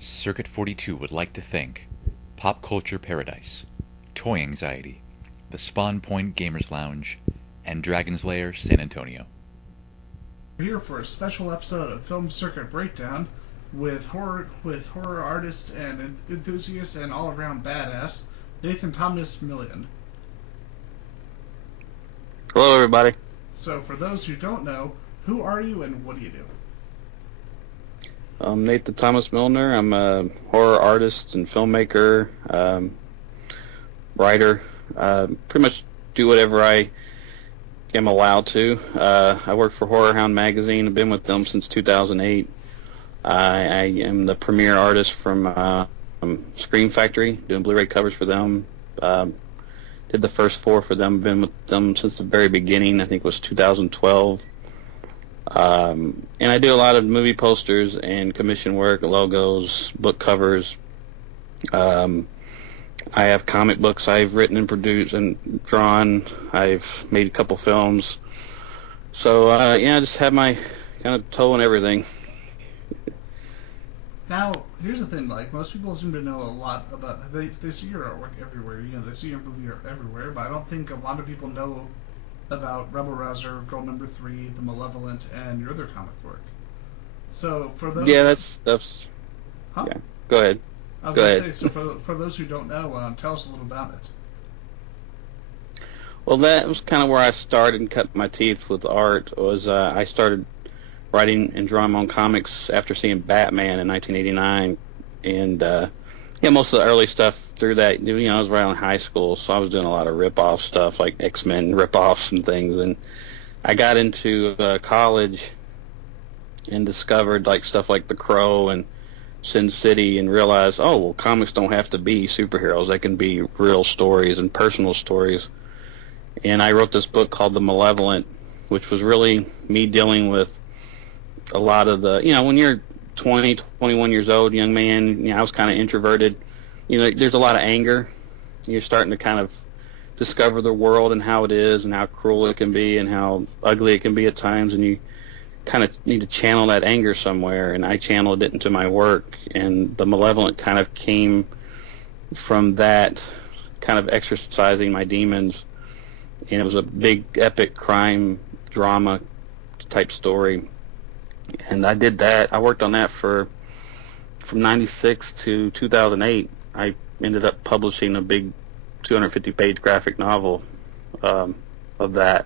Circuit 42 would like to thank Pop Culture Paradise, Toy Anxiety, the Spawn Point Gamers Lounge, and Dragon's Lair San Antonio. We're here for a special episode of Film Circuit Breakdown with horror artist and enthusiast and all-around badass Nathan Thomas Milliner. Hello, everybody. So, for those who don't know, who are you and what do you do? I'm Nathan Thomas Milliner. I'm a horror artist and filmmaker, writer. Pretty much do whatever I am allowed to. I work for Horror Hound magazine. I've been with them since 2008. I am the premier artist from Scream Factory, doing Blu-ray covers for them. Did the first 4 for them. Been with them since the very beginning. I think it was 2012. And I do a lot of movie posters and commission work, logos, book covers. I have comic books I've written and produced and drawn. I've made a couple films. So, I just have my kind of toe in everything. Now, here's the thing, like, most people seem to know a lot about, they see your artwork everywhere, they see your movie everywhere, but I don't think a lot of people know about Rebel Rouser, Girl Number 3, The Malevolent, and your other comic work. So, for those... Yeah, that's... Huh? Yeah, go ahead. I was going to say, so for those who don't know, tell us a little about it. Well, that was kind of where I started and cut my teeth with art, was I started writing and drawing my own comics after seeing Batman in 1989, and most of the early stuff through that, I was around high school, so I was doing a lot of rip-off stuff, like X-Men rip-offs and things, and I got into college and discovered like stuff like The Crow and Sin City and realized, oh, well, comics don't have to be superheroes, they can be real stories and personal stories, and I wrote this book called The Malevolent, which was really me dealing with a lot of the, when you're 20, 21 years old, young man, I was kind of introverted. There's a lot of anger. You're starting to kind of discover the world and how it is and how cruel it can be and how ugly it can be at times, and you kind of need to channel that anger somewhere, and I channeled it into my work, and The Malevolent kind of came from that, kind of exercising my demons, and it was a big epic crime drama type story. And I did that. I worked on that from 96 to 2008. I ended up publishing a big 250-page graphic novel of that.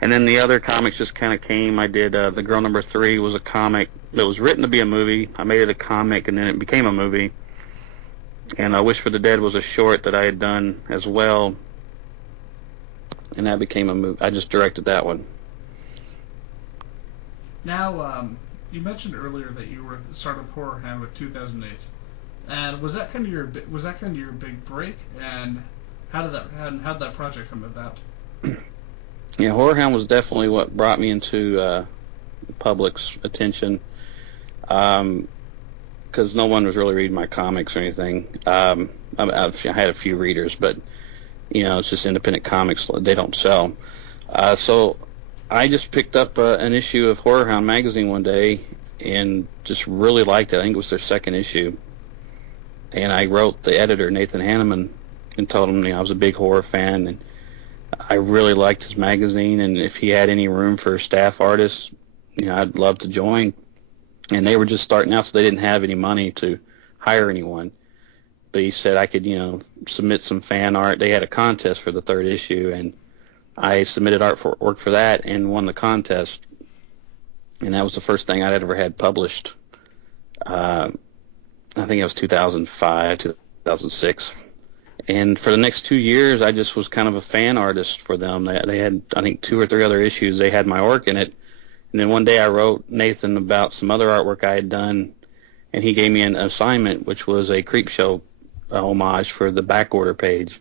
And then the other comics just kind of came. I did The Girl Number 3 was a comic that was written to be a movie. I made it a comic, and then it became a movie. And Wish for the Dead was a short that I had done as well. And that became a movie. I just directed that one. Now, you mentioned earlier that you started with Horror Hound with 2008, and was that kind of your big break? And how did that project come about? Yeah, Horror Hound was definitely what brought me into the public's attention, because no one was really reading my comics or anything. I had a few readers, but it's just independent comics; they don't sell. So I just picked up an issue of Horror Hound magazine one day and just really liked it. I think it was their second issue. And I wrote the editor, Nathan Hanneman, and told him I was a big horror fan and I really liked his magazine, and if he had any room for staff artists, I'd love to join. And they were just starting out, so they didn't have any money to hire anyone. But he said I could, submit some fan art. They had a contest for the third issue, and I submitted artwork for that and won the contest, and that was the first thing I'd ever had published. I think it was 2005, 2006. And for the next 2 years, I just was kind of a fan artist for them. They had, I think, 2 or 3 other issues. They had my work in it. And then one day I wrote Nathan about some other artwork I had done, and he gave me an assignment, which was a Creepshow homage for the backorder page.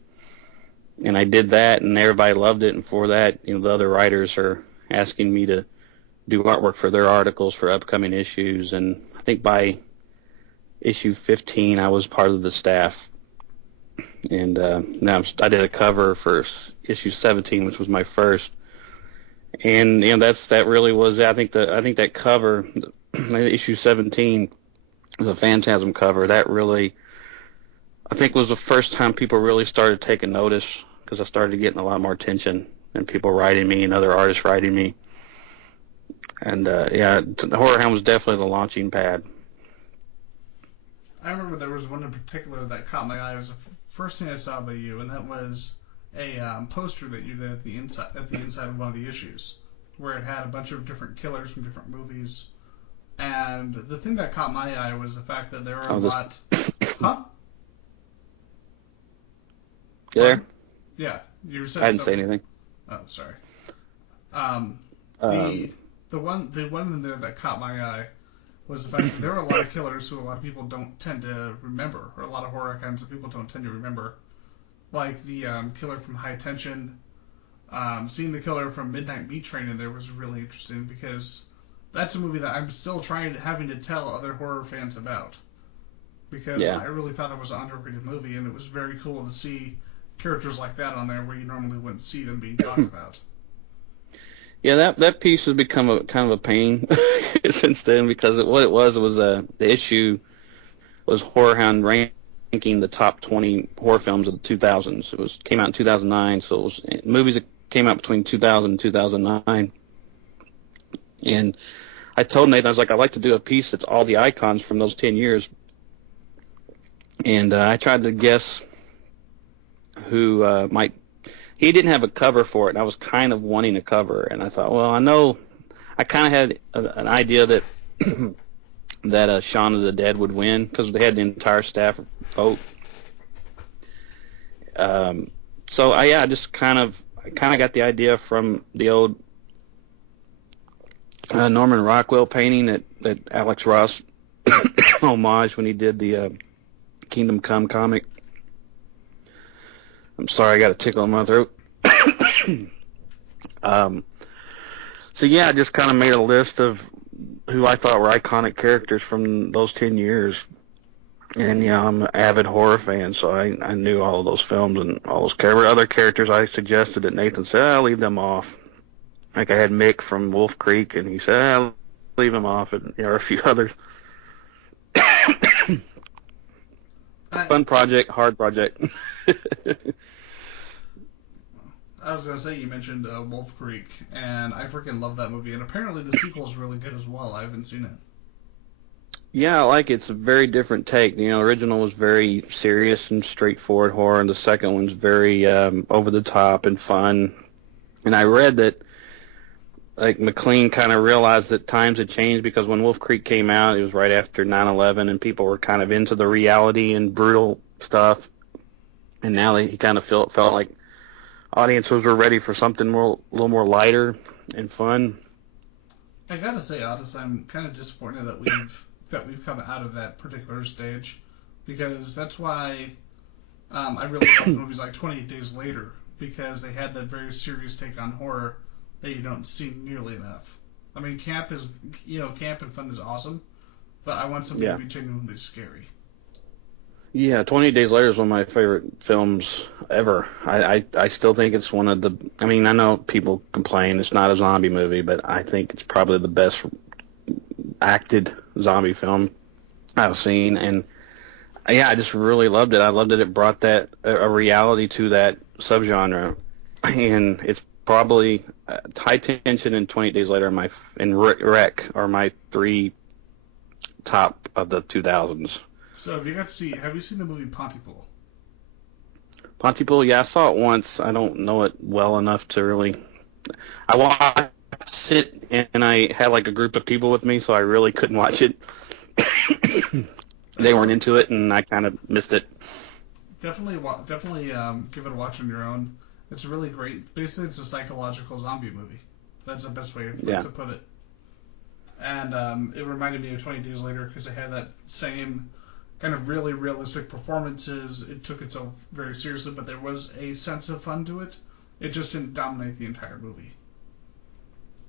And I did that, and everybody loved it. And for that, the other writers are asking me to do artwork for their articles for upcoming issues. And I think by issue 15, I was part of the staff. And now I did a cover for issue 17, which was my first. And that really was. I think that cover, issue 17, The Phantasm cover, that really, I think, was the first time people really started taking notice, because I started getting a lot more attention and people writing me and other artists writing me. And the Horror Hound was definitely the launching pad. I remember there was one in particular that caught my eye. It was the first thing I saw by you, and that was a poster that you did at the inside of one of the issues, where it had a bunch of different killers from different movies. And the thing that caught my eye was the fact that there were a lot. Huh? You there? Yeah, you said. I didn't say anything. Oh, sorry. The one in there that caught my eye was the fact that there were a lot of killers who a lot of people don't tend to remember, or a lot of horror icons that people don't tend to remember, like the killer from High Tension. Seeing the killer from Midnight Meat Train in there was really interesting, because that's a movie that I'm still having to tell other horror fans about, because I really thought that was an underrated movie, and it was very cool to see characters like that on there where you normally wouldn't see them being talked about. Yeah, that piece has become a kind of a pain since then, because what it was the issue was Horror Hound ranking the top 20 horror films of the 2000s. It came out in 2009, so it was movies that came out between 2000 and 2009. And I told Nathan, I was like, I'd like to do a piece that's all the icons from those 10 years. And I tried to guess who might. He didn't have a cover for it, and I was kind of wanting a cover. And I thought, well, I kind of had an idea that that Shaun of the Dead would win, because they had the entire staff vote. So I just kind of got the idea from the old Norman Rockwell painting that Alex Ross homage when he did the Kingdom Come comic. I'm sorry, I got a tickle in my throat. So I just kind of made a list of who I thought were iconic characters from those 10 years. And I'm an avid horror fan, so I knew all of those films and all those other characters I suggested that Nathan said, I'll leave them off. Like I had Mick from Wolf Creek, and he said, I'll leave him off, and a few others. Fun project, hard project. I was going to say, you mentioned Wolf Creek, and I freaking love that movie, and apparently the sequel is really good as well. I haven't seen it. Yeah, I like it. It's a very different take. The original was very serious and straightforward horror, and the second one's very over the top and fun. And I read that McLean kind of realized that times had changed, because when Wolf Creek came out, it was right after 9/11, and people were kind of into the reality and brutal stuff. And now he kind of felt like audiences were ready for something a little more lighter and fun. I gotta say, honestly, I'm kind of disappointed that we've come out of that particular stage, because that's why I really love movies like 28 Days Later, because they had that very serious take on horror that you don't see nearly enough. I mean, camp and fun is awesome, but I want something to be genuinely scary. Yeah, 28 Days Later is one of my favorite films ever. I still think it's one of the. I mean, I know people complain it's not a zombie movie, but I think it's probably the best acted zombie film I've seen, and I just really loved it. I loved that it brought that a reality to that subgenre, and it's probably High Tension and 28 Days Later and Wreck are my three top of the 2000s. So have you seen the movie Pontypool? Pontypool, yeah, I saw it once. I don't know it well enough to really. I watched it, and I had a group of people with me, so I really couldn't watch it. They weren't into it, and I kind of missed it. Definitely give it a watch on your own. It's really great. Basically, it's a psychological zombie movie. That's the best way to put it. And it reminded me of 20 Days Later, because it had that same kind of really realistic performances. It took itself very seriously, but there was a sense of fun to it. It just didn't dominate the entire movie.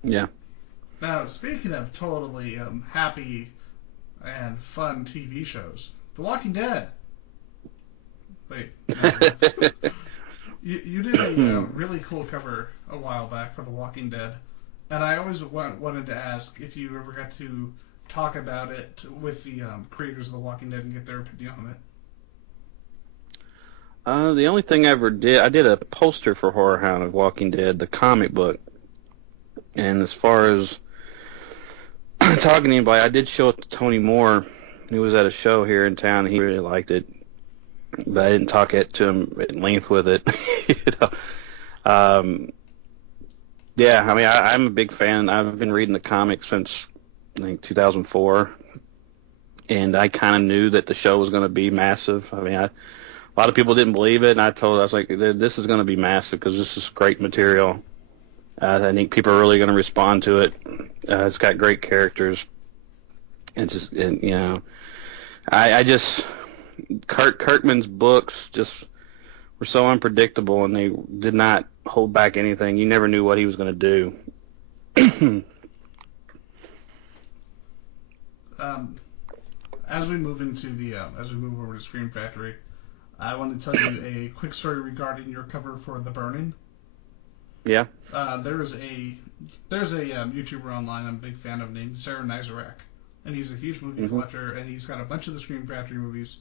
Yeah. Now, speaking of totally happy and fun TV shows, The Walking Dead. Wait. No, you did a really cool cover a while back for The Walking Dead, and I always wanted to ask if you ever got to talk about it with the creators of The Walking Dead and get their opinion on it? The only thing I ever did, I did a poster for Horror Hound of Walking Dead, the comic book. And as far as talking to anybody, I did show it to Tony Moore. He was at a show here in town, and he really liked it. But I didn't talk it to him at length with it. You know? Yeah, I mean, I'm a big fan. I've been reading the comics since, I think, 2004. And I kind of knew that the show was going to be massive. I mean, a lot of people didn't believe it, and I was like, this is going to be massive because this is great material. I think people are really going to respond to it. It's got great characters. I just Kirkman's books just were so unpredictable, and they did not hold back anything. You never knew what he was going to do. As we move over to Scream Factory, I want to tell you a quick story regarding your cover for The Burning. Yeah. There's a YouTuber online I'm a big fan of named Sarah Nizarak, and he's a huge movie collector, and he's got a bunch of the Scream Factory movies.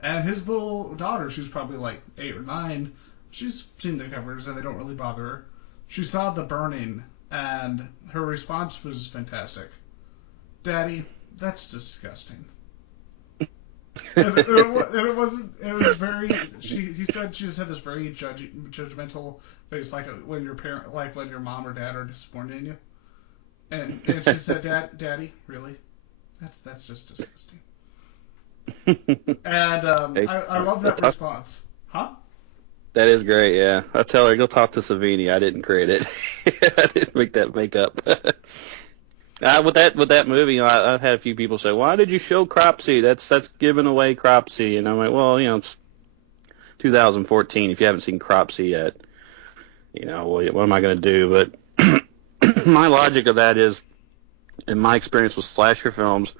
And his little daughter, she's probably like 8 or 9, she's seen the covers and they don't really bother her. She saw The Burning, and her response was fantastic. Daddy, that's disgusting. and it wasn't. It was very. He said she just had this very judgmental face, like when your parent, like when your mom or dad are disappointed in you. And she said, "Daddy, really? That's just disgusting." And I love that response. Huh? That is great. Yeah, I tell her go talk to Savini. I didn't create it. I didn't make that makeup. With that movie, I've had a few people say, "Why did you show Cropsy? That's giving away Cropsy." And I'm like, "Well, it's 2014. If you haven't seen Cropsy yet, what am I going to do?" But my logic of that is, in my experience with slasher films,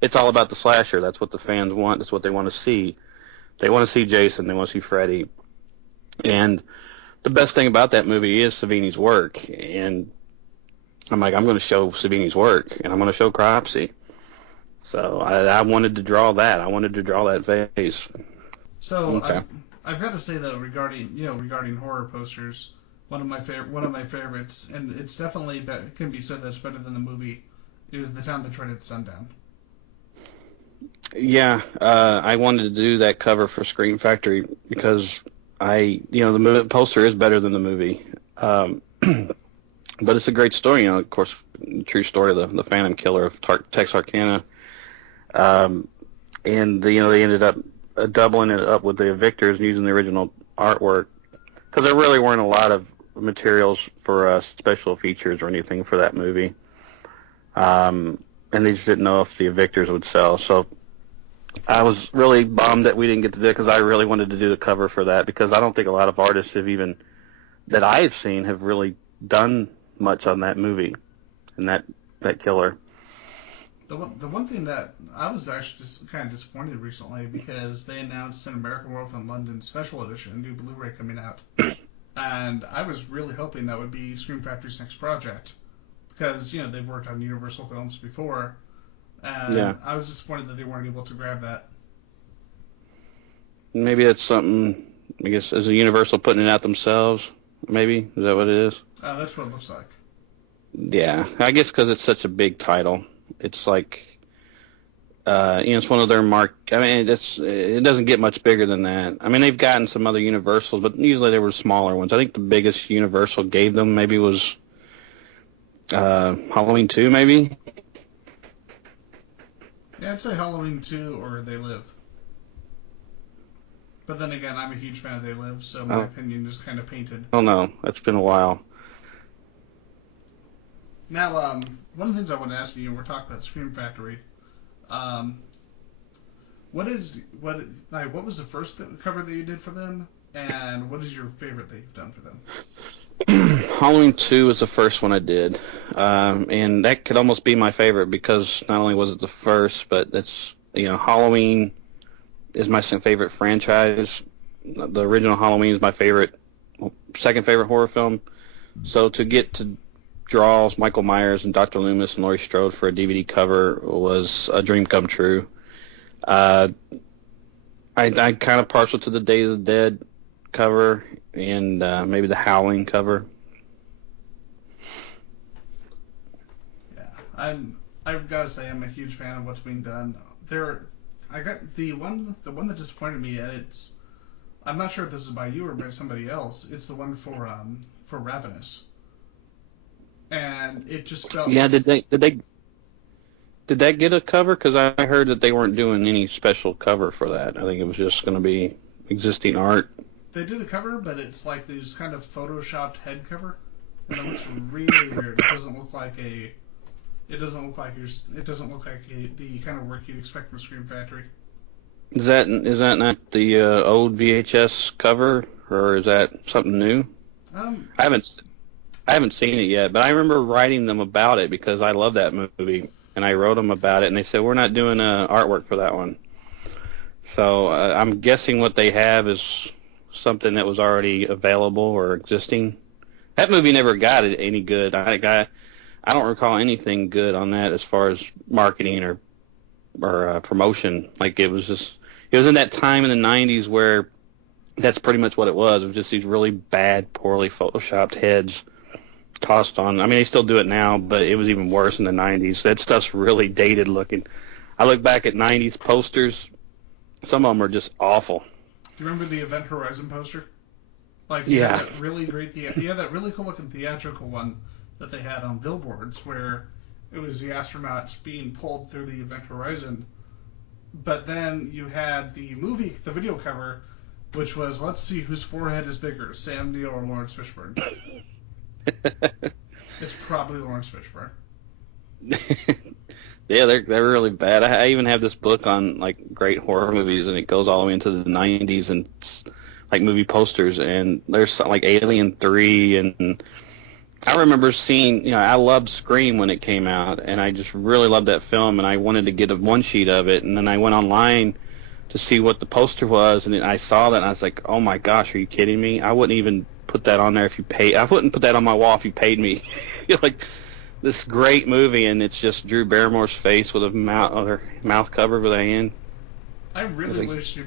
it's all about the slasher. That's what the fans want. That's what they want to see. They want to see Jason. They want to see Freddy. And the best thing about that movie is Savini's work. And I'm like, I'm going to show Savini's work, and I'm going to show Cropsy. So I wanted to draw that. I wanted to draw that face. So okay. I've got to say though, regarding horror posters, one of my favorites, and it's definitely it can be said that's better than the movie, is The Town That Dreaded Sundown. Yeah, I wanted to do that cover for Scream Factory because the poster is better than the movie. But it's a great story, of course, true story of the Phantom Killer of Texarkana. And they ended up doubling it up with the Evictors and using the original artwork because there really weren't a lot of materials for special features or anything for that movie. And they just didn't know if the Evictors would sell. So I was really bummed that we didn't get to do it because I really wanted to do the cover for that because I don't think a lot of artists that I've seen have really done much on that movie and that killer. The one thing that I was actually just kind of disappointed recently because they announced an American Werewolf in London special edition, new Blu-ray coming out, and I was really hoping that would be Scream Factory's next project because they've worked on Universal films before, and yeah. I was disappointed that they weren't able to grab that. Maybe that's something. I guess is a Universal putting it out themselves. Maybe is that what it is? That's what it looks like. Yeah, I guess because it's such a big title. It's like, it's one of their I mean, it doesn't get much bigger than that. I mean, they've gotten some other Universals, but usually they were smaller ones. I think the biggest Universal gave them maybe was Halloween 2, maybe. Yeah, I'd say Halloween 2 or They Live. But then again, I'm a huge fan of They Live, so my opinion is kind of painted. Oh no, that's been a while. Now, one of the things I want to ask you, and we're talking about Scream Factory, what was the first cover that you did for them, and what is your favorite that you've done for them? Halloween 2 was the first one I did, and that could almost be my favorite because not only was it the first, but it's Halloween is my favorite franchise. The original Halloween is my second favorite horror film. So to get to draw Michael Myers and Dr. Loomis and Laurie Strode for a DVD cover was a dream come true. I kind of partial to the Day of the Dead cover and maybe the Howling cover. Yeah, I've got to say I'm a huge fan of what's being done. I got the one that disappointed me, and I'm not sure if this is by you or by somebody else. It's the one for Ravenous, and it just felt. Yeah, did that get a cover? Because I heard that they weren't doing any special cover for that. I think it was just going to be existing art. They did a cover, but it's like these kind of photoshopped head cover, and it looks really weird. It doesn't look like the kind of work you'd expect from Scream Factory. Is that not the old VHS cover, or is that something new? I haven't seen it yet, but I remember writing them about it because I love that movie, and I wrote them about it, and they said we're not doing artwork for that one. So I'm guessing what they have is something that was already available or existing. That movie never got it any good. I don't recall anything good on that as far as marketing or promotion. Like it was in that time in the 90s where that's pretty much what it was. It was just these really bad, poorly photoshopped heads tossed on. I mean, they still do it now, but it was even worse in the 90s. That stuff's really dated looking. I look back at 90s posters. Some of them are just awful. Do you remember the Event Horizon poster? Like, yeah. That really great, that really cool looking theatrical one that they had on billboards where it was the astronauts being pulled through the Event Horizon. But then you had the video cover, which was, let's see whose forehead is bigger, Sam Neill or Lawrence Fishburne. It's probably Lawrence Fishburne. Yeah, they're really bad. I even have this book on like great horror movies, and it goes all the way into the 90s and like movie posters. And there's like Alien 3, and I remember seeing. I loved Scream when it came out, and I just really loved that film, and I wanted to get one sheet of it. And then I went online to see what the poster was, and I saw that, and I was like, "Oh my gosh, are you kidding me? I wouldn't even put that on there if you paid. I wouldn't put that on my wall if you paid me." Like. This great movie, and it's just Drew Barrymore's face with a mouth covered with a hand. I really wish they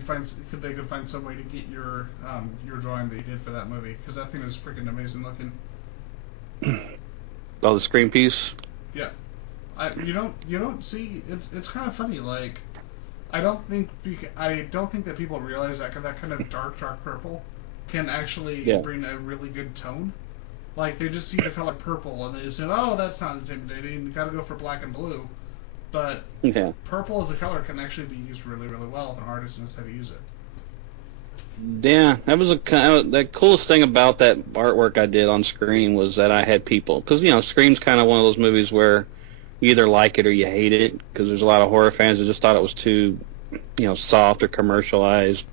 could find some way to get your drawing that you did for that movie, because that thing is freaking amazing looking. Oh, the Scream piece. Yeah, you don't see it's kind of funny. Like, I don't think that people realize that kind of dark purple can actually bring a really good tone. Like, they just see the color purple, and they say, oh, that's not intimidating, you gotta go for black and blue. But purple as a color can actually be used really, really well if an artist knows how to use it. Yeah, that was the coolest thing about that artwork I did on Scream was that I had people, because, Scream's kind of one of those movies where you either like it or you hate it, because there's a lot of horror fans that just thought it was too, soft or commercialized.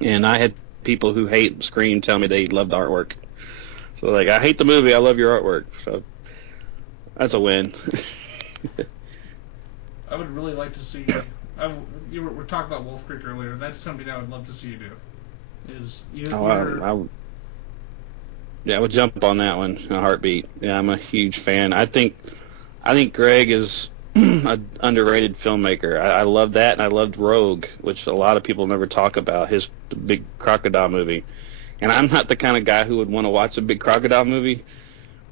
And I had people who hate Scream tell me they loved the artwork. So, like, I hate the movie, I love your artwork. So, that's a win. I would really like to see... we were talking about Wolf Creek earlier. That's something I would love to see you do. I would jump on that one in a heartbeat. Yeah, I'm a huge fan. I think Greg is an underrated filmmaker. I love that, and I loved Rogue, which a lot of people never talk about, the big crocodile movie. And I'm not the kind of guy who would want to watch a big crocodile movie,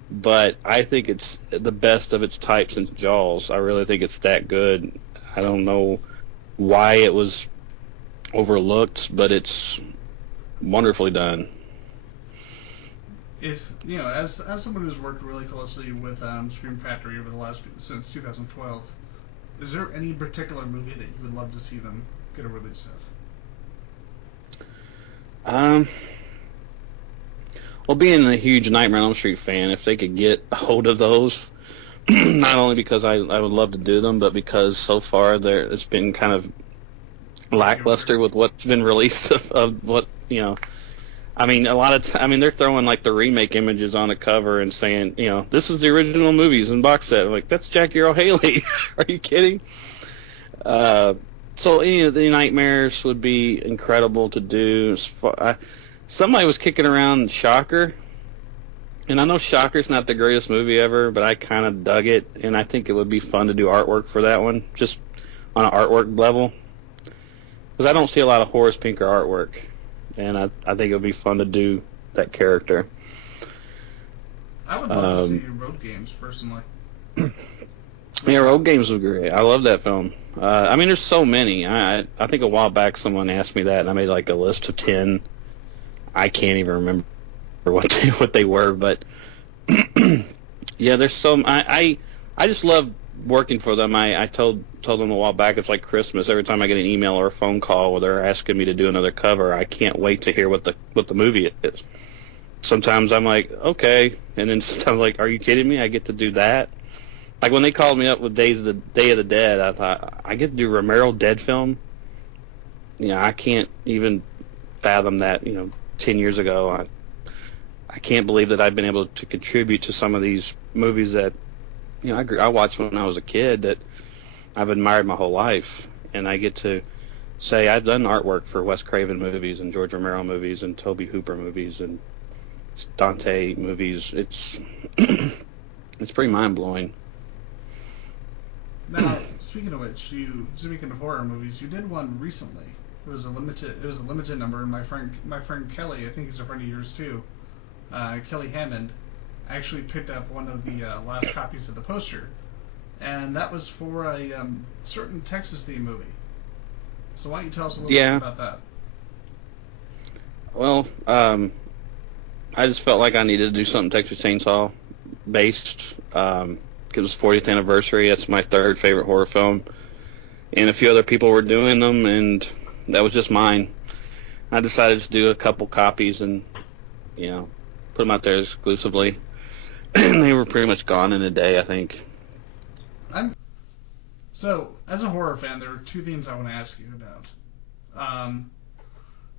but I think it's the best of its type since Jaws. I really think it's that good. I don't know why it was overlooked, but it's wonderfully done. If as someone who's worked really closely with Scream Factory since 2012, is there any particular movie that you would love to see them get a release of? Well, being a huge Nightmare on Elm Street fan, if they could get a hold of those, not only because I would love to do them, but because so far it's been kind of lackluster with what's been released of what, I mean, a lot of they're throwing like the remake images on the cover and saying, this is the original movies and box set. I'm like, that's Jackie Earle Haley. Are you kidding? So any of the Nightmares would be incredible to do. Somebody was kicking around Shocker, And I know Shocker's not the greatest movie ever, but I kind of dug it, and I think it would be fun to do artwork for that one, just on an artwork level. Because I don't see a lot of Horace Pinker artwork, and I think it would be fun to do that character. I would love to see Road Games, personally. Yeah, Road Games was great. I love that film. I mean, there's so many. I think a while back someone asked me that, and I made like a list of 10. I can't even remember what they were, but yeah, there's some. I just love working for them. I told them a while back, it's like Christmas. Every time I get an email or a phone call where they're asking me to do another cover, I can't wait to hear what the movie is. Sometimes I'm like, okay, and then sometimes I'm like, are you kidding me? I get to do that. Like when they called me up with Day of the Dead, I thought, I get to do Romero Dead film. You know, I can't even fathom that. 10 years ago, I can't believe that I've been able to contribute to some of these movies that I watched when I was a kid, that I've admired my whole life, and I get to say I've done artwork for Wes Craven movies and George Romero movies and Tobe Hooper movies and Dante movies. It's it's pretty mind blowing. Now, speaking of which, speaking of horror movies, you did one recently. It was a limited number, and my friend Kelly, I think he's a friend of yours too, Kelly Hammond, actually picked up one of the last copies of the poster, and that was for a certain Texas theme movie. So why don't you tell us a little bit about that? Well, I just felt like I needed to do something Texas Chainsaw based. It was 40th anniversary. That's my third favorite horror film, and a few other people were doing them, and that was just mine. I decided to do a couple copies and put them out there exclusively. And they were pretty much gone in a day, I think. So, as a horror fan, there are two things I want to ask you about.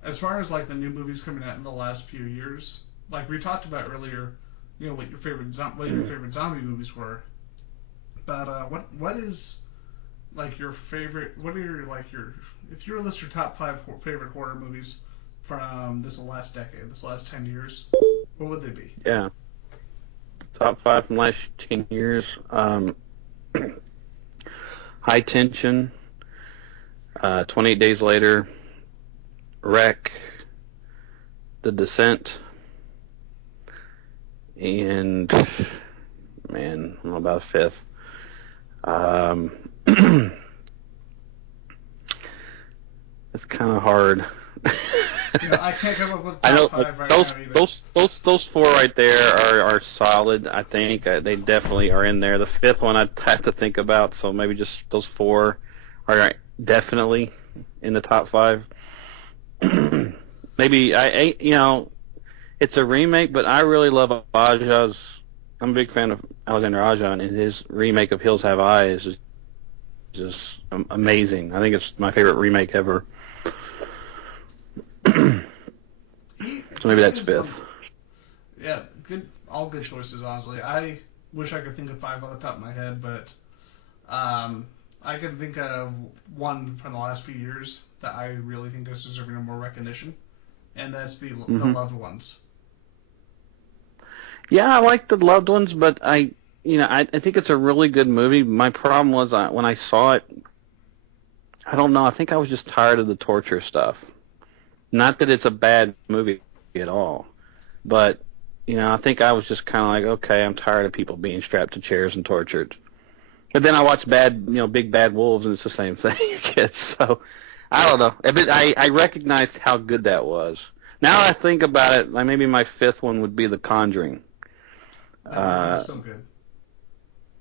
As far as like the new movies coming out in the last few years, like we talked about earlier, what your favorite zombie movies were. But what is like your favorite? What are your if you were to list your top 5 favorite horror movies from this last decade, this last 10 years, what would they be? Yeah. Top 5 from last 10 years. High Tension, 28 Days Later, Wreck, The Descent, and man, I'm about 5th. It's kind of hard. I can't come up with top 5 right now either. Those 4 right there are solid. I think they definitely are in there. The 5th one I'd have to think about. So maybe just those 4 are definitely in the top 5. Maybe it's a remake, but I really love Aja's. I'm a big fan of Alexander Aja, and his remake of Hills Have Eyes is just amazing. I think it's my favorite remake ever. So maybe that's 5th. Yeah, all good choices, honestly. I wish I could think of 5 on the top of my head, but I can think of one from the last few years that I really think is deserving of more recognition, and that's the Loved Ones. Yeah, I like The Loved Ones, but I think it's a really good movie. My problem was when I saw it, I don't know. I think I was just tired of the torture stuff. Not that it's a bad movie at all, but I think I was just kind of like, okay, I'm tired of people being strapped to chairs and tortured. But then I watched Big Bad Wolves, and it's the same thing. So I don't know. I recognized how good that was. Now I think about it, maybe my 5th one would be The Conjuring. That's so good.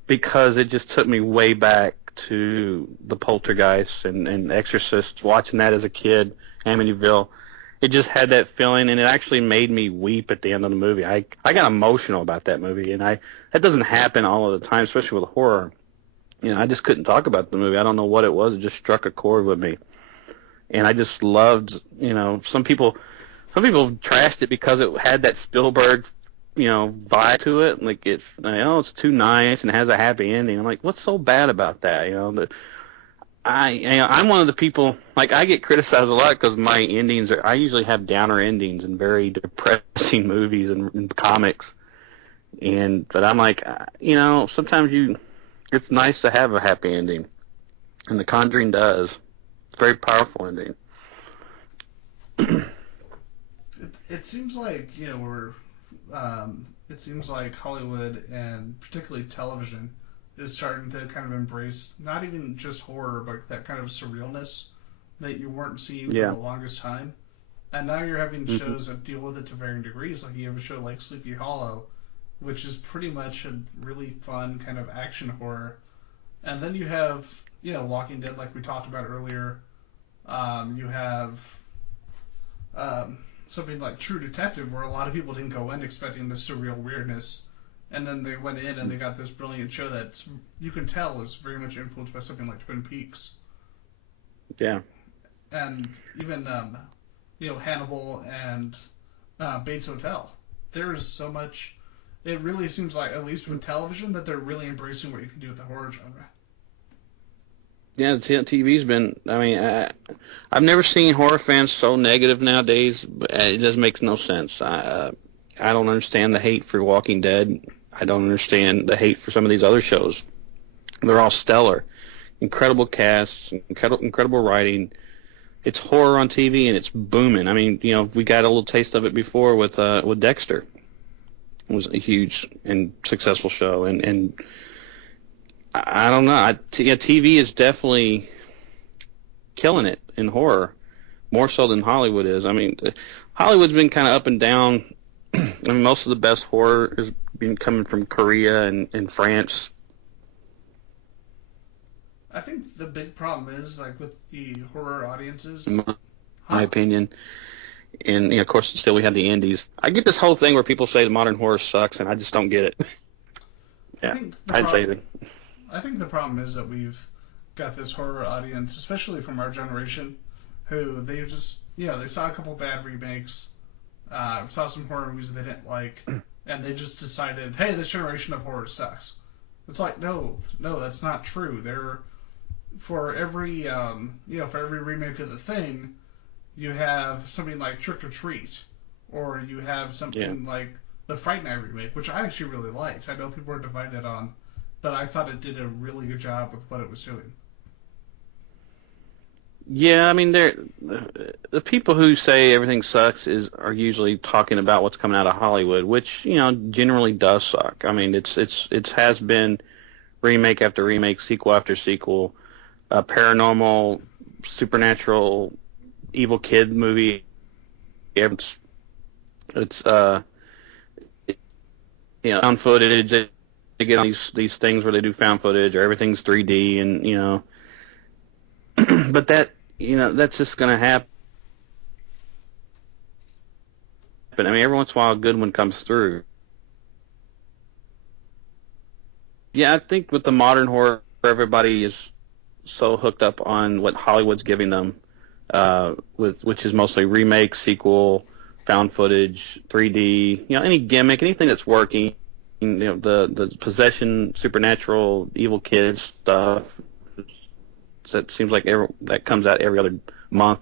Because it just took me way back to the Poltergeist and Exorcist, watching that as a kid, Amityville. It just had that feeling, and it actually made me weep at the end of the movie. I got emotional about that movie, and that doesn't happen all of the time, especially with horror. I just couldn't talk about the movie. I don't know what it was. It just struck a chord with me. And I just loved, some people trashed it because it had that Spielberg vibe to it. Like it's too nice and has a happy ending. I'm like, what's so bad about that? I'm one of the people, like, I get criticized a lot because my endings I usually have downer endings in very depressing movies and comics. But I'm like, sometimes it's nice to have a happy ending, and The Conjuring does. It's a very powerful ending. It seems like it seems like Hollywood and particularly television is starting to kind of embrace not even just horror, but that kind of surrealness that you weren't seeing for the longest time. And now you're having shows that deal with it to varying degrees. Like you have a show like Sleepy Hollow, which is pretty much a really fun kind of action horror. And then you have, Walking Dead, like we talked about earlier. You have something like True Detective, where a lot of people didn't go in expecting this surreal weirdness, and then they went in and they got this brilliant show that you can tell is very much influenced by something like Twin Peaks. Yeah. And even Hannibal and Bates Hotel. There is so much. It really seems like, at least with television, that they're really embracing what you can do with the horror genre. Yeah, TV's been. I mean, I've never seen horror fans so negative nowadays. It just makes no sense. I don't understand the hate for Walking Dead. I don't understand the hate for some of these other shows. They're all stellar, incredible casts, incredible writing. It's horror on TV and it's booming. I mean, we got a little taste of it before with Dexter. It was a huge and successful show, and I don't know. TV is definitely killing it in horror, more so than Hollywood is. I mean, Hollywood's been kind of up and down. I mean, most of the best horror has been coming from Korea and France. I think the big problem is, like, with the horror audiences. In my opinion. And, of course, still we have the indies. I get this whole thing where people say the modern horror sucks, and I just don't get it. Yeah, I'd say that. I think the problem is that we've got this horror audience, especially from our generation, who they just, they saw a couple bad remakes, saw some horror movies that they didn't like, and they just decided, hey, this generation of horror sucks. It's like, no, that's not true. For every remake of The Thing, you have something like Trick or Treat, or you have something like the Fright Night remake, which I actually really liked. I know people are divided on, but I thought it did a really good job with what it was doing. Yeah, I mean, the people who say everything sucks are usually talking about what's coming out of Hollywood, which generally does suck. I mean, it has been remake after remake, sequel after sequel, paranormal, supernatural, evil kid movie. It's found footage. They get on these things where they do found footage, or everything's 3D, and but that's just gonna happen. I mean, every once in a while, a good one comes through. Yeah, I think with the modern horror, everybody is so hooked up on what Hollywood's giving them, which is mostly remake, sequel, found footage, 3D, any gimmick, anything that's working. The possession, supernatural, evil kids stuff. That seems like that comes out every other month.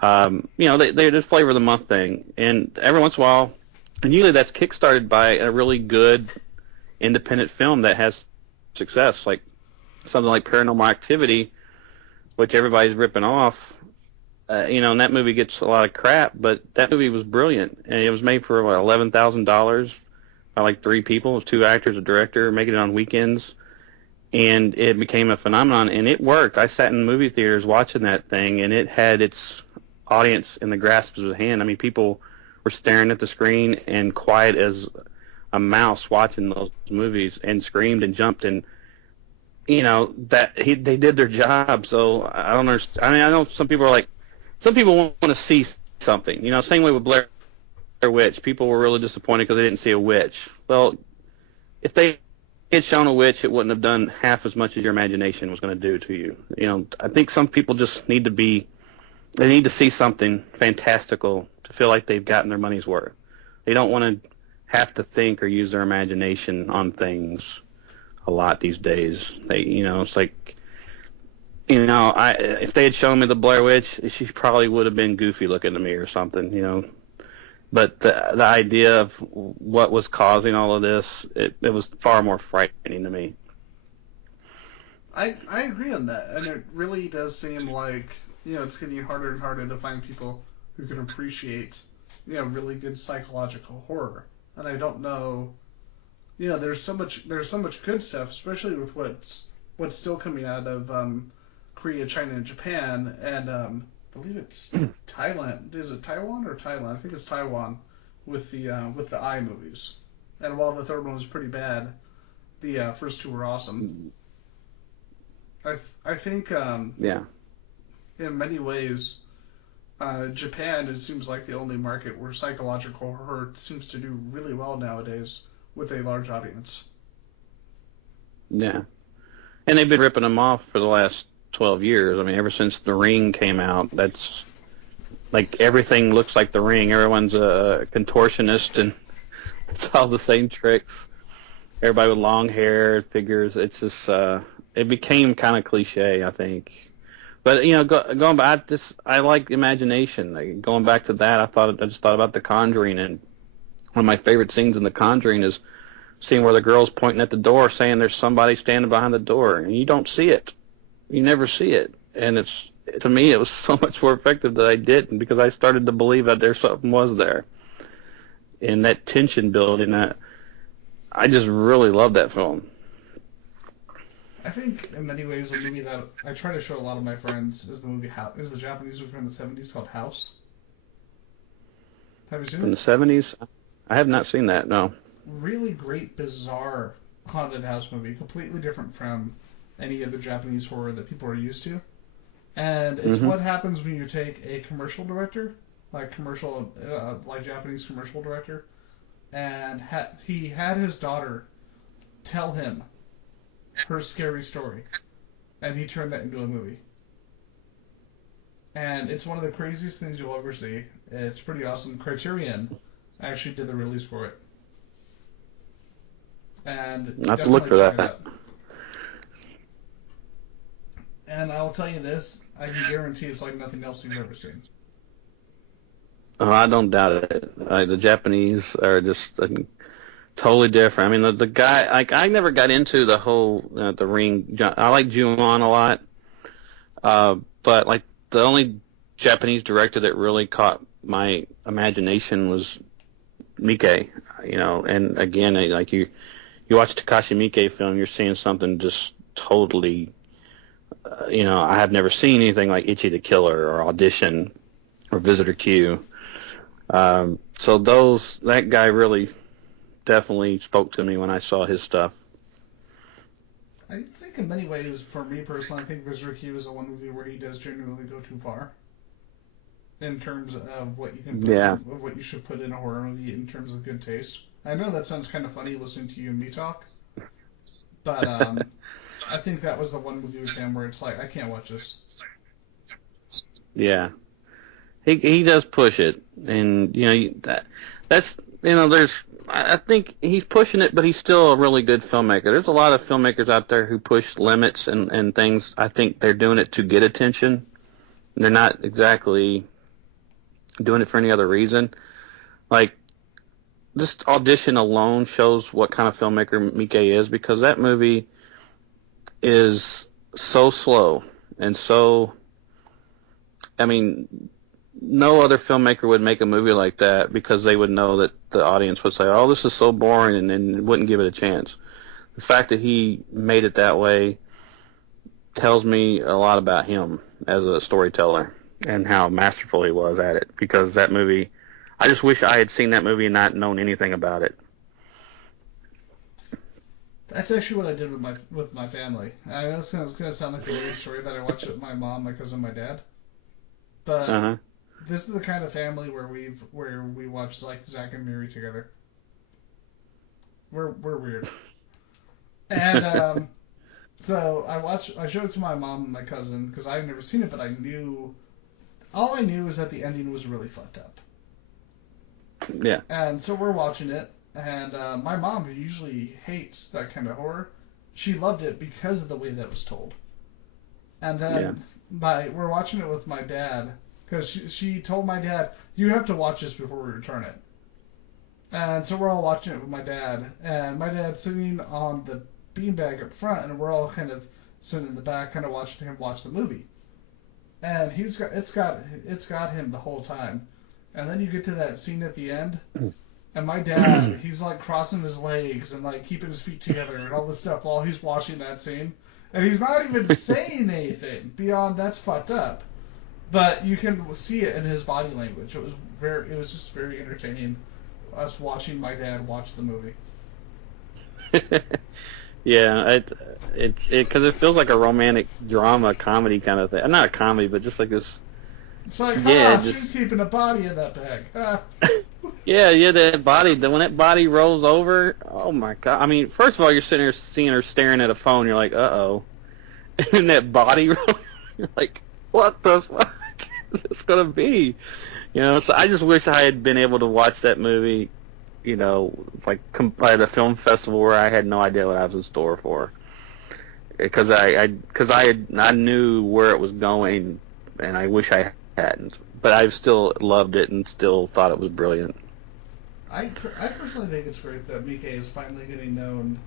They just flavor the month thing, and every once in a while, and usually that's kickstarted by a really good independent film that has success, like something like Paranormal Activity, which everybody's ripping off. And that movie gets a lot of crap, but that movie was brilliant, and it was made for $11,000 by like 3 people. It was 2 actors, a director, making it on weekends, and it became a phenomenon, and it worked. I sat in movie theaters watching that thing, and it had its audience in the grasp of the hand. I mean, people were staring at the screen and quiet as a mouse watching those movies, and screamed and jumped, and they did their job. So I don't understand. I mean, I know some people want to see something. Same way with Blair Witch. People were really disappointed because they didn't see a witch. Well, if they had shown a witch, it wouldn't have done half as much as your imagination was going to do to you. I think some people just need to see something fantastical to feel like they've gotten their money's worth. They don't want to have to think or use their imagination on things a lot these days. It's like, if they had shown me the Blair Witch, she probably would have been goofy looking to me or something, But the idea of what was causing all of this, it was far more frightening to me. I agree on that, and it really does seem like, it's getting harder and harder to find people who can appreciate, really good psychological horror. And I don't know, there's so much good stuff, especially with what's still coming out of Korea, China, and Japan, and I believe it's Thailand. Is it Taiwan or Thailand? I think it's Taiwan with the Eye movies. And while the third one was pretty bad, the first two were awesome. I think in many ways, Japan, it seems like the only market where psychological horror seems to do really well nowadays with a large audience. Yeah. And they've been ripping them off for the last 12 years. I mean, ever since The Ring came out, that's like everything looks like The Ring. Everyone's a contortionist and it's all the same tricks. Everybody with long hair, figures. It's just, it became kind of cliche, I think. But going back, I like imagination. Like, going back to that, I just thought about The Conjuring, and one of my favorite scenes in The Conjuring is seeing where the girl's pointing at the door, saying there's somebody standing behind the door, and you don't see it. You never see it, and to me it was so much more effective that I didn't, because I started to believe that there something was there, and that tension building. I just really love that film. I think in many ways a movie that I try to show a lot of my friends is the Japanese movie from the 70s called House. Have you seen it? From the 70s? I have not seen that, no. Really great, bizarre haunted house movie, completely different from any of the Japanese horror that people are used to. And it's what happens when you take a commercial director, like Japanese commercial director, and he had his daughter tell him her scary story, and he turned that into a movie. And it's one of the craziest things you'll ever see. It's pretty awesome. Criterion actually did the release for it. And I have to look for that. And I'll tell you this, I can guarantee it's like nothing else you've ever seen. Oh, I don't doubt it. The Japanese are just totally different. I mean, the guy, like, I never got into the whole The Ring. I like Ju-on a lot, but like the only Japanese director that really caught my imagination was Miike. And again, like you watch Takashi Miike film, you're seeing something just totally. I have never seen anything like Ichi the Killer or Audition or Visitor Q. So that guy really definitely spoke to me when I saw his stuff. I think in many ways, for me personally, I think Visitor Q is the one movie where he does genuinely go too far in terms of what you can of what you should put in a horror movie in terms of good taste. I know that sounds kind of funny listening to you and me talk, but I think that was the one movie with him where it's like, I can't watch this. Yeah. He does push it, and I think he's pushing it, but he's still a really good filmmaker. There's a lot of filmmakers out there who push limits and things. I think they're doing it to get attention. They're not exactly doing it for any other reason. Like, this Audition alone shows what kind of filmmaker Miike is, because that movie is so slow and so, I mean, no other filmmaker would make a movie like that, because they would know that the audience would say, oh, this is so boring, and wouldn't give it a chance. The fact that he made it that way tells me a lot about him as a storyteller and how masterful he was at it, because that movie, I just wish I had seen that movie and not known anything about it. That's actually what I did with my family. I know it's going to sound like a weird story that I watched it with my mom, my cousin, my dad. But this is the kind of family where we watch like Zack and Miri together. We're weird. And so I showed it to my mom and my cousin because I had never seen it, but all I knew is that the ending was really fucked up. Yeah. And so we're watching it, and my mom, who usually hates that kind of horror, she loved it because of the way that it was told. And then we're watching it with my dad, because she told my dad, you have to watch this before we return it. And so we're all watching it with my dad, and my dad's sitting on the beanbag up front, and we're all kind of sitting in the back, kind of watching him watch the movie. And it's got him the whole time. And then you get to that scene at the end, and my dad, he's like crossing his legs and like keeping his feet together and all this stuff while he's watching that scene. And he's not even saying anything beyond that's fucked up. But you can see it in his body language. It was just very entertaining, us watching my dad watch the movie. Yeah, because it feels like a romantic drama comedy kind of thing. Not a comedy, but just like this. It's like, she's keeping a body in that bag. Yeah, that body. When that body rolls over, oh my god! I mean, first of all, you're sitting there seeing her staring at a phone. You're like, uh-oh, and that body rolls. You're like, what the fuck is this gonna be? So I just wish I had been able to watch that movie. Like at a film festival where I had no idea what I was in store for, because I knew where it was going, and I wish I hadn't. But I still loved it and still thought it was brilliant. I personally think it's great that Mike is finally getting known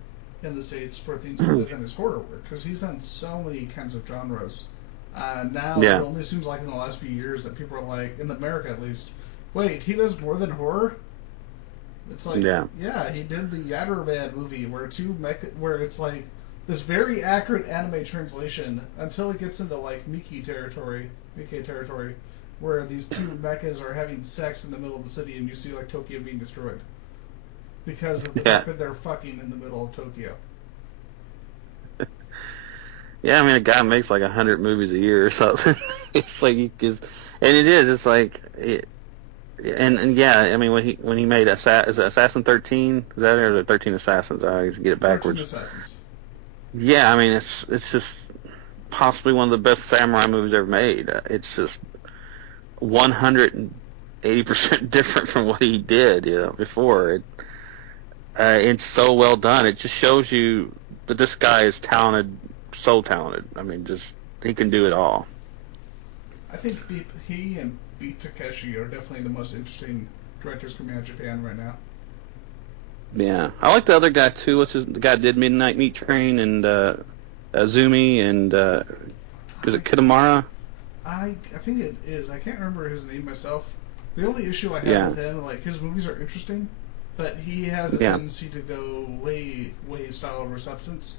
in the States for things other than his horror work, because he's done so many kinds of genres. Now it only seems like in the last few years that people are like, in America at least, wait, he does more than horror? It's like, yeah, he did the Yatterman movie where it's like this very accurate anime translation until it gets into like Mickey territory, where these two mechas are having sex in the middle of the city, and you see like Tokyo being destroyed because of the fact that they're fucking in the middle of Tokyo. Yeah, I mean, a guy makes like 100 movies a year or something. It's like it's like. And yeah, I mean when he made is it Assassin 13? Is that it, or 13 Assassins? I get it backwards. 13 Assassins. Yeah, I mean it's just possibly one of the best samurai movies ever made. It's just 180% different from what he did, before. It's so well done. It just shows you that this guy is talented, so talented. I mean, just he can do it all. I think he and Beat Takeshi are definitely the most interesting directors coming out of Japan right now. Yeah, I like the other guy too. The guy that did Midnight Meat Train and Azumi and is it Kitamura? I think it is. I can't remember his name myself. The only issue I have with him, like, his movies are interesting, but he has a tendency to go way style over substance.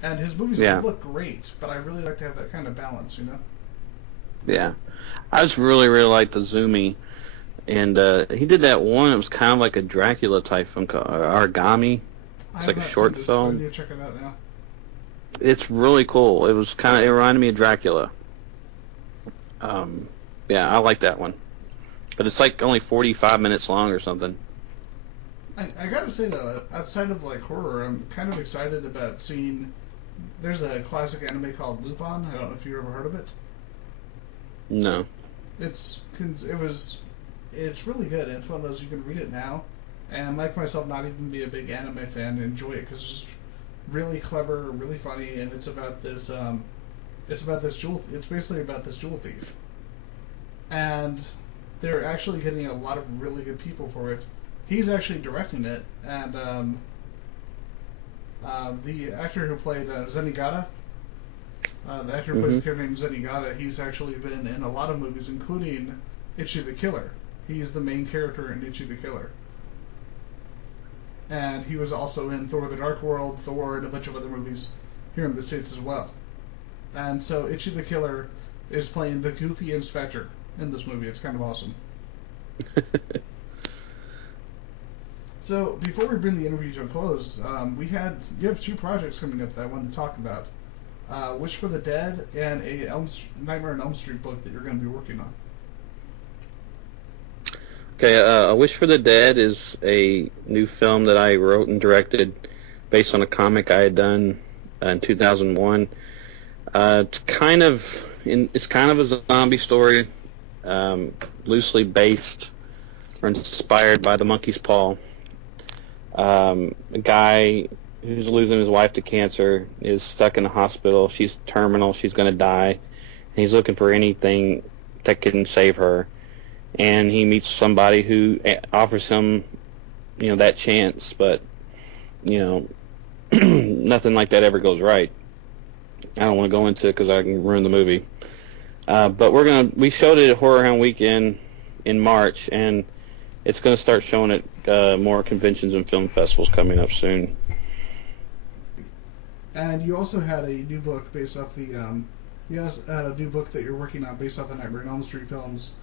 And his movies look great, but I really like to have that kind of balance, Yeah, I just really liked Azumi, and he did that one. It was kind of like a Dracula type film called Origami. It's like a short film. I need to check it out now. It's really cool. It reminded me of Dracula. I like that one, but it's like only 45 minutes long or something. I gotta say though, outside of like horror, I'm kind of excited about seeing. There's a classic anime called Lupin. I don't know if you've ever heard of it. No. It's really good. It's one of those you can read it now, and like myself, not even be a big anime fan, and enjoy it because it's just really clever, really funny, and it's about this. It's basically about this jewel thief, and they're actually getting a lot of really good people for it. He's actually directing it, and the actor who played Zenigata. The actor who plays the character named Zenigata, he's actually been in a lot of movies, including Ichi the Killer. He's the main character in Ichi the Killer. And he was also in Thor the Dark World, Thor, and a bunch of other movies here in the States as well. And so Ichi the Killer is playing the goofy inspector in this movie. It's kind of awesome. So, before we bring the interview to a close, you have two projects coming up that I wanted to talk about. Wish for the Dead and a Nightmare on Elm Street book that you're going to be working on. Okay, Wish for the Dead is a new film that I wrote and directed based on a comic I had done in 2001. It's kind of a zombie story, loosely based or inspired by The Monkey's Paw. A guy who's losing his wife to cancer is stuck in the hospital. She's terminal. She's going to die. And he's looking for anything that can save her. And he meets somebody who offers him that chance, but nothing like that ever goes right. I don't want to go into it because I can ruin the movie. But we showed it at Horror Hound Weekend in March, and it's going to start showing at more conventions and film festivals coming up soon. And you also had a new book based off the you also had a new book that you're working on based off the Nightmare on Elm Street films,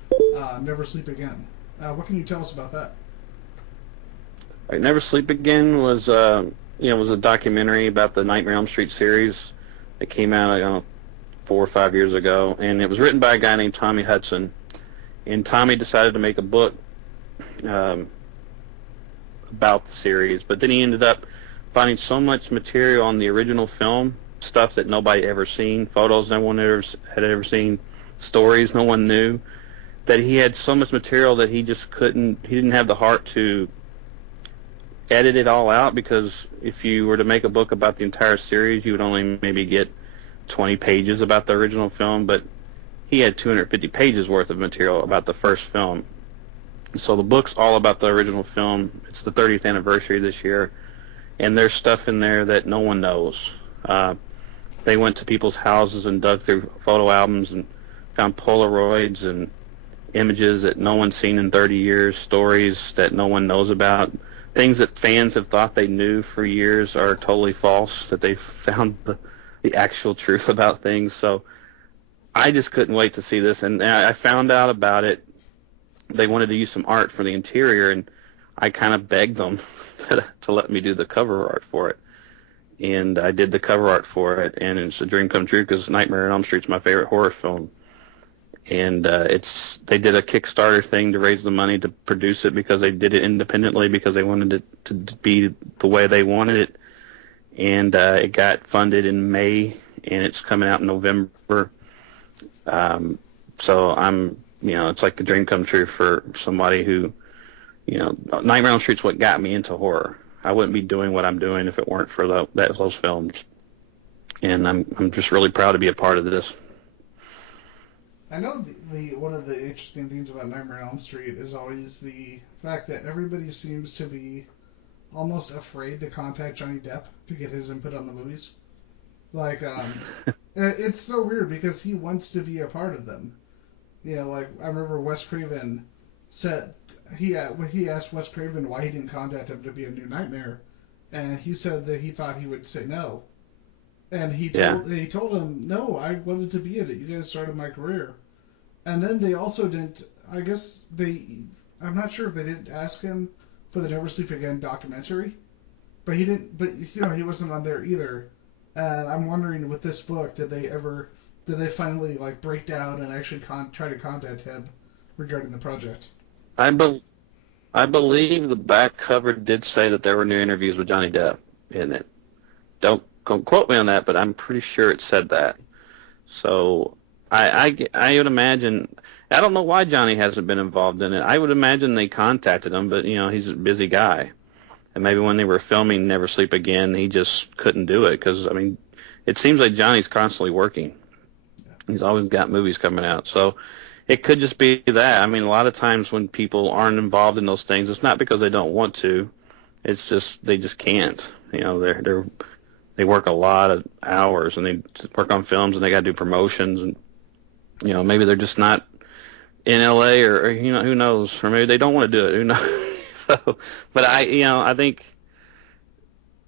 Never Sleep Again. What can you tell us about that? Right, Never Sleep Again was was a documentary about the Nightmare on Elm Street series that came out, I don't know, 4 or 5 years ago, and it was written by a guy named Tommy Hudson. And Tommy decided to make a book about the series, but then he ended up finding so much material on the original film, stuff that nobody ever seen, photos no one had ever seen, stories no one knew, that he had so much material that he didn't have the heart to edit it all out, because if you were to make a book about the entire series, you would only maybe get 20 pages about the original film, but he had 250 pages worth of material about the first film. So the book's all about the original film. It's the 30th anniversary this year, and there's stuff in there that no one knows. They went to people's houses and dug through photo albums and found Polaroids and images that no one's seen in 30 years, stories that no one knows about, things that fans have thought they knew for years are totally false, that they found the actual truth about things. So I just couldn't wait to see this, and I found out about it. They wanted to use some art for the interior, and I kind of begged them to let me do the cover art for it. And I did the cover art for it, and it's a dream come true because Nightmare on Elm Street's my favorite horror film. And they did a Kickstarter thing to raise the money to produce it, because they did it independently because they wanted it to be the way they wanted it. And it got funded in May, and it's coming out in November. So I'm, it's like a dream come true for somebody who, Nightmare on Elm Street's what got me into horror. I wouldn't be doing what I'm doing if it weren't for those films. And I'm just really proud to be a part of this. I know the one of the interesting things about Nightmare on Elm Street is always the fact that everybody seems to be almost afraid to contact Johnny Depp to get his input on the movies. Like, it's so weird because he wants to be a part of them. Like, I remember Wes Craven said, he asked Wes Craven why he didn't contact him to be a new Nightmare, and he said that he thought he would say no. And he told him, no, I wanted to be in it. You guys started my career. And then they also didn't, I guess I'm not sure if they didn't ask him for the Never Sleep Again documentary, but he wasn't on there either. And I'm wondering, with this book, did they finally like break down and actually try to contact him regarding the project? I believe the back cover did say that there were new interviews with Johnny Depp in it. Don't quote me on that, but I'm pretty sure it said that. So I would imagine, I don't know why Johnny hasn't been involved in it. I would imagine they contacted him, but he's a busy guy, and maybe when they were filming Never Sleep Again, he just couldn't do it, because it seems like Johnny's constantly working. He's always got movies coming out, so it could just be that. A lot of times when people aren't involved in those things, it's not because they don't want to. It's just they just can't. They work a lot of hours, and they work on films, and they got to do promotions, and maybe they're just not in LA, or who knows, or maybe they don't want to do it. Who knows? But I think,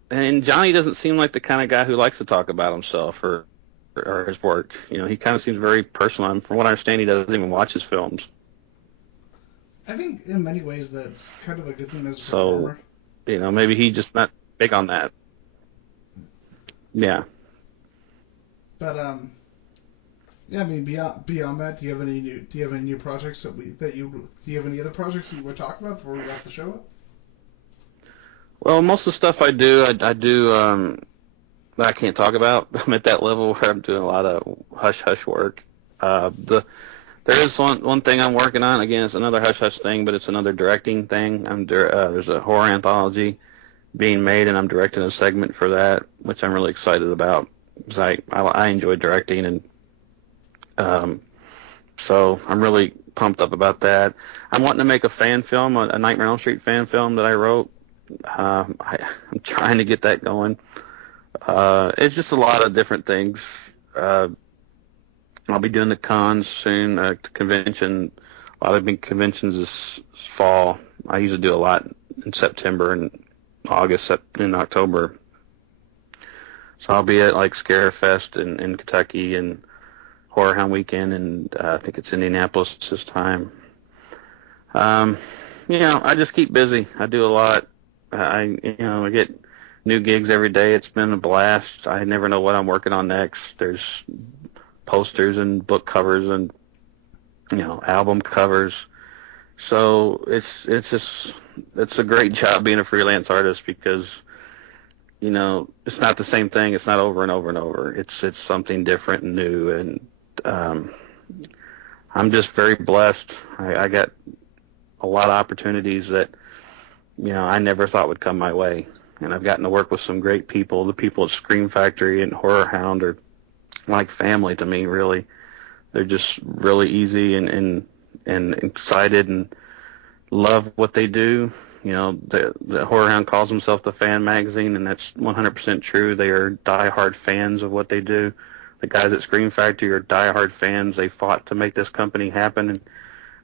and Johnny doesn't seem like the kind of guy who likes to talk about himself or his work. He kind of seems very personal. And from what I understand, he doesn't even watch his films. I think in many ways that's kind of a good thing as a performer. So, maybe he's just not big on that. Yeah. But beyond that, do you have any new projects do you have any other projects that you would talk about before we wrap the show up? Well, most of the stuff I do that I can't talk about. I'm at that level where I'm doing a lot of hush work. There is one thing I'm working on. Again, it's another hush thing, but it's another directing thing. There's a horror anthology being made, and I'm directing a segment for that, which I'm really excited about, because I enjoy directing, and so I'm really pumped up about that. I'm wanting to make a fan film, a Nightmare on Elm Street fan film that I wrote, I'm trying to get that going. It's just a lot of different things. I'll be doing the cons soon, the convention. A lot of big conventions this fall. I usually do a lot in September and August and October. So I'll be at like Scarefest in Kentucky and Horror Hound Weekend, and I think it's Indianapolis this time. I just keep busy. I do a lot. I get new gigs every day. It's been a blast. I never know what I'm working on next. There's posters and book covers and album covers. So it's a great job being a freelance artist because it's not the same thing. It's not over and over and over. It's something different and new, and I'm just very blessed. I got a lot of opportunities that I never thought would come my way, and I've gotten to work with some great people. The people at Scream Factory and Horror Hound are like family to me, really. They're just really easy and excited and love what they do. The Horror Hound calls himself the fan magazine, and that's 100% true. They are diehard fans of what they do. The guys at Scream Factory are diehard fans. They fought to make this company happen, and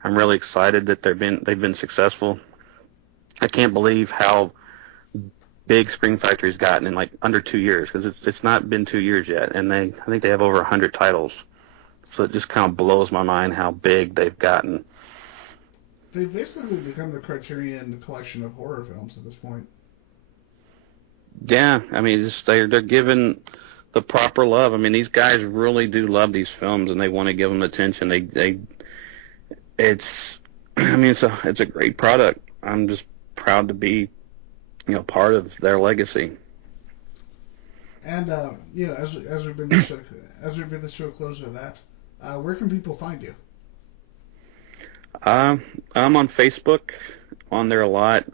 I'm really excited that they've been successful. I can't believe how big Scream Factory's gotten in like under 2 years, because it's not been 2 years yet, and I think they have over 100 titles. So it just kind of blows my mind how big they've gotten. They've basically become the Criterion collection of horror films at this point. Yeah, I mean, they're given the proper love. I mean, these guys really do love these films, and they want to give them attention. It's a great product. I'm just proud to be, part of their legacy. And as we bring this show close to that, where can people find you? I'm on Facebook, on there a lot.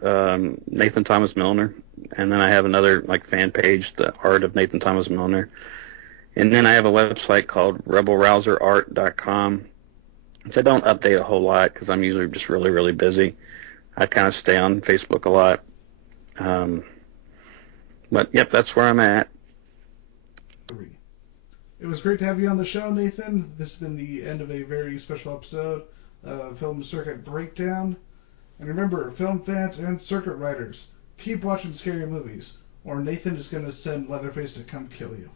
Nathan Thomas Milliner, and then I have another fan page, The Art of Nathan Thomas Milliner, and then I have a website called rebelrouserart.com, which I don't update a whole lot because I'm usually just really, really busy. I kind of stay on Facebook a lot. But yep, that's where I'm at. It was great to have you on the show, Nathan. This has been the end of a very special episode of Film Circuit Breakdown. And remember, film fans and circuit riders, keep watching scary movies, or Nathan is going to send Leatherface to come kill you.